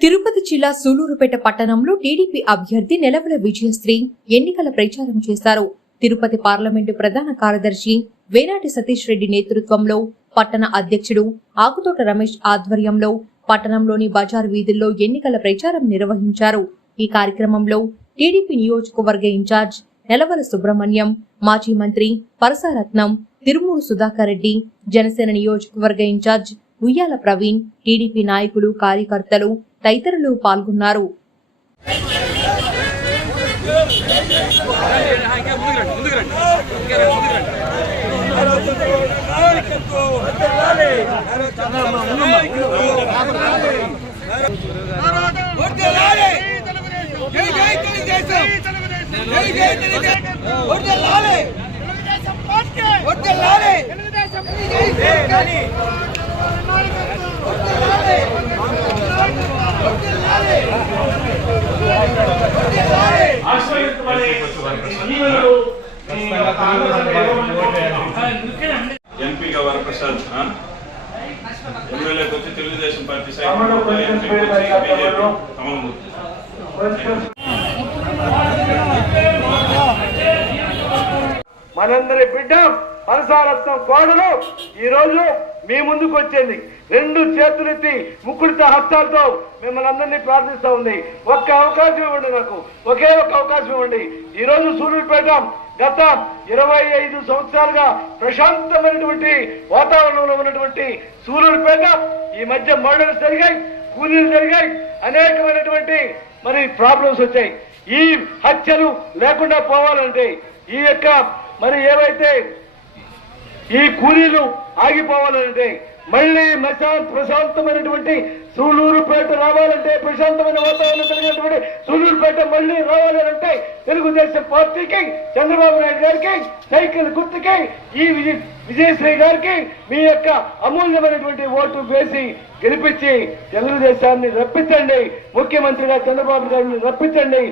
తిరుపతి జిల్లా సూలూరుపేట పట్టణంలో టీడీపీ అభ్యర్థి నెలవల విజయశ్రీ ఎన్నికల ప్రచారం చేశారు. తిరుపతి పార్లమెంటు ప్రధాన కార్యదర్శి వేనాటి సతీష్ రెడ్డి నేతృత్వంలో పట్టణ అధ్యక్షుడు ఆకుతోట రమేష్ ఆధ్వర్యంలో పట్టణంలోని బజార్ వీధుల్లో ఎన్నికల ప్రచారం నిర్వహించారు. ఈ కార్యక్రమంలో టీడీపీ నియోజకవర్గ ఇన్ఛార్జ్ నెలవల సుబ్రహ్మణ్యం మాజీ మంత్రి పరసారత్నం తిరుమూరు సుధాకర్ రెడ్డి జనసేన నియోజకవర్గ ఇన్ఛార్జ్ ఉయ్యాల ప్రవీణ్ టీడీపీ నాయకులు కార్యకర్తలు తదితరులు పాల్గొన్నారు తెలుగుదేశం! ఎంపీగా వరప్రసాద్? ఎమ్మెల్యేకి వచ్చి తెలుగుదేశం పార్టీ సైడ్ కమలమూర్తి మనందరి బిడ్డ పరసారత్నం కోడలు ఈ మీ ముందుకు వచ్చింది. రెండు చేతులెత్తి ముక్కుడితో హస్తాలతో మిమ్మల్ని అందరినీ ప్రార్థిస్తూ ఉంది. ఒక్క అవకాశం ఇవ్వండి నాకు. ఒకే ఒక్క అవకాశం ఇవ్వండి. ఈ రోజు సూర్యుడిపేట గత ఇరవై ఐదు సంవత్సరాలుగా ప్రశాంతమైనటువంటి వాతావరణంలో ఉన్నటువంటి సూర్యుడిపేట ఈ మధ్య మర్డర్స్ జరిగాయి కూలీలు జరిగాయి అనేకమైనటువంటి మరి ప్రాబ్లమ్స్ వచ్చాయి. ఈ హత్యలు లేకుండా పోవాలంటే ఈ యొక్క మరి ఏవైతే ఈ కూలీలు ఆగిపోవాలంటే మళ్ళీ ప్రశాంత ప్రశాంతమైనటువంటి సూలూరుపేట రావాలంటే ప్రశాంతమైన వాతావరణం కలిగినటువంటి సూలూరుపేట మళ్ళీ రావాలంటే తెలుగుదేశం పార్టీకి చంద్రబాబు నాయుడు గారికి సైకిల్ గుర్తుకి ఈ విజయశ్రీ గారికి మీ యొక్క అమూల్యమైనటువంటి ఓటు వేసి గెలిపించి తెలుగుదేశాన్ని రప్పించండి. ముఖ్యమంత్రిగా చంద్రబాబు గారిని రప్పించండి.